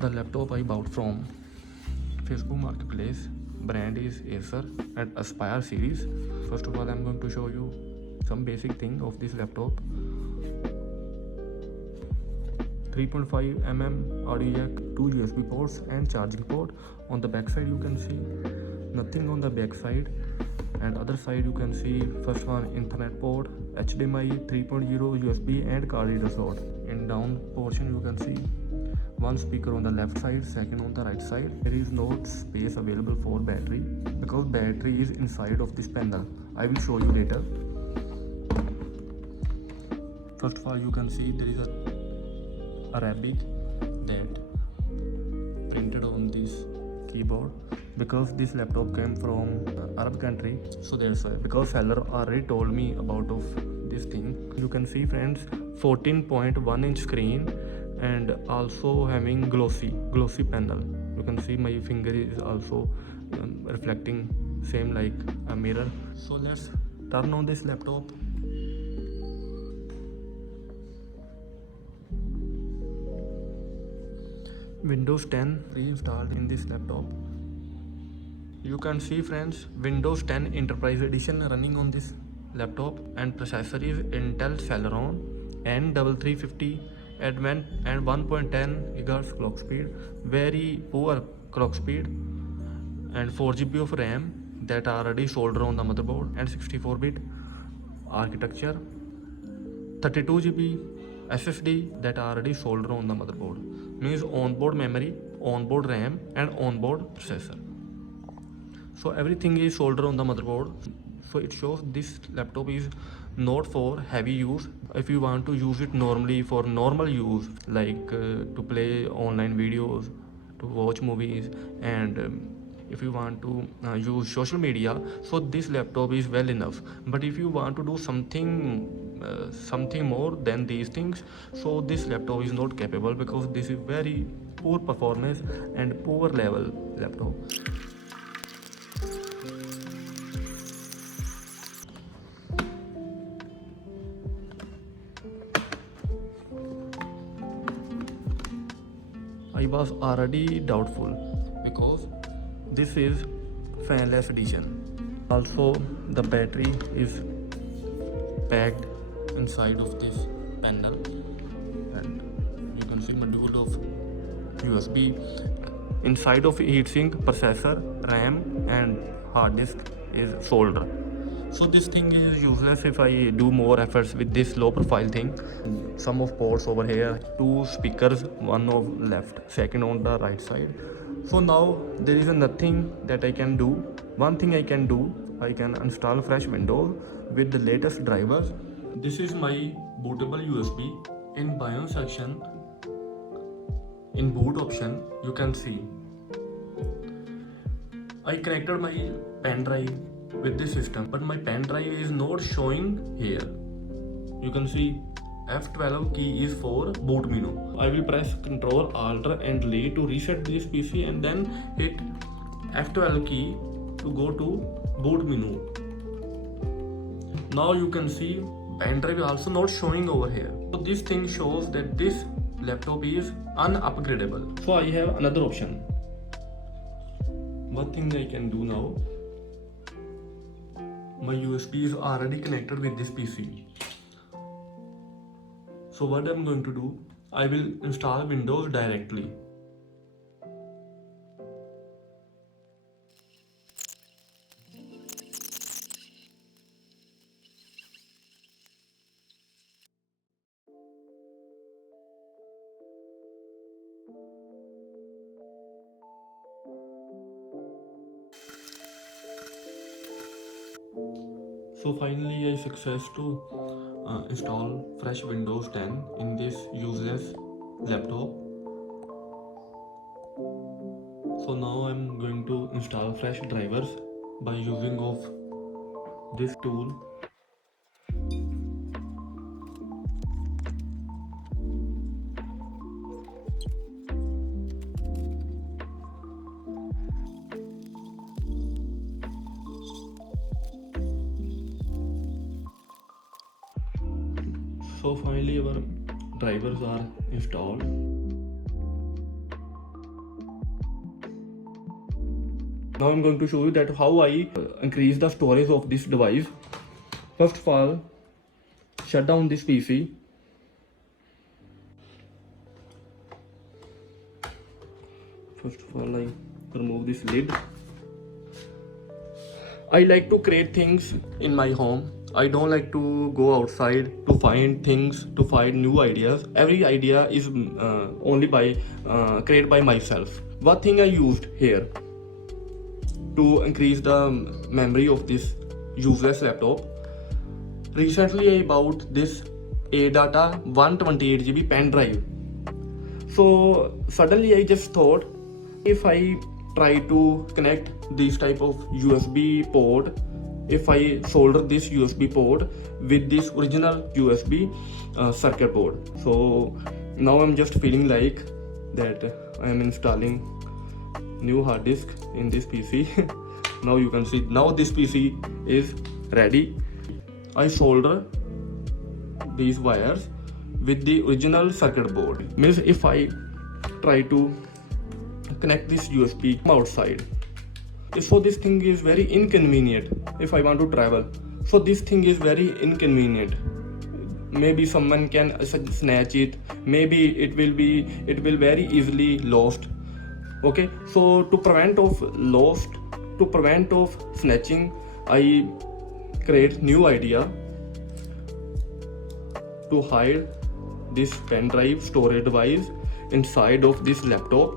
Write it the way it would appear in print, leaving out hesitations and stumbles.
The laptop I bought from Facebook Marketplace. Brand is Acer and Aspire series. First of all, I'm going to show you some basic thing of this laptop. 3.5 mm audio jack, 2 USB ports and charging port. On the back side you can see nothing on the back side, and other side you can see first one Ethernet port, HDMI 3.0 USB and card reader slot. In down portion you can see one speaker on the left side, second on the right side. There is no space available for battery because battery is inside of this panel. I will show you later. First of all you can see there is a Arabic that printed on this keyboard because this laptop came from Arab country, so that's why. Because seller already told me about of this thing. You can see friends, 14.1 inch screen and also having glossy panel. You can see my finger is also reflecting same like a mirror. So let's turn on this laptop. Windows 10 pre-installed in this laptop. You can see friends, Windows 10 Enterprise Edition running on this laptop, and processor is Intel Celeron N3350 Advent and 1.10 GHz clock speed, very poor clock speed, and 4 GB of RAM that are already soldered on the motherboard, and 64-bit architecture, 32 GB SSD that are already soldered on the motherboard. Means onboard memory, onboard RAM and onboard processor. So everything is soldered on the motherboard. So it shows this laptop is not for heavy use. If you want to use it normally for normal use, like to play online videos, to watch movies, and if you want to use social media, so this laptop is well enough. But if you want to do something more than these things, so this laptop is not capable, because this is very poor performance and poor level laptop. I was already doubtful because this is fanless edition. Also the battery is packed inside of this panel, and you can see module of USB. Inside of heatsink, processor, RAM and hard disk is soldered. So this thing is useless if I do more efforts with this low profile thing. Some of ports over here, 2 speakers, one on left, second on the right side. So now there is nothing that I can do. One thing I can do, I can install fresh Windows with the latest drivers. This is my bootable USB. In BIOS section, in boot option, you can see I connected my pen drive with this system, but my pen drive is not showing here. You can see F12 key is for boot menu. I will press Ctrl Alt and Delete to reset this PC, and then hit F12 key to go to boot menu. Now you can see pen drive also not showing over here. So this thing shows that this laptop is unupgradable. So I have another option. One thing I can do now, my USB is already connected with this PC. So what I'm going to do, I will install Windows directly. So finally I success to install fresh Windows 10 in this useless laptop. So now I'm going to install fresh drivers by using of this tool. So finally our drivers are installed. Now I'm going to show you that how I increase the storage of this device. First of all, shut down this PC. First of all, I remove this lid. I like to create things in my home. I don't like to go outside to find things, to find new ideas. Every idea is only by created by myself. One thing I used here to increase the memory of this useless laptop. Recently I bought this ADATA 128GB pen drive. So suddenly I just thought, if I try to connect this type of USB port, if I solder this USB port with this original USB circuit board. So now I'm just feeling like that I am installing new hard disk in this PC. Now you can see, now this PC is ready. I solder these wires with the original circuit board. Means if I try to connect this USB from outside, so this thing is very inconvenient if I want to travel. So this thing is very inconvenient. Maybe someone can snatch it, maybe it will very easily lost. Okay, so to prevent of snatching, I create new idea to hide this pen drive storage device inside of this laptop.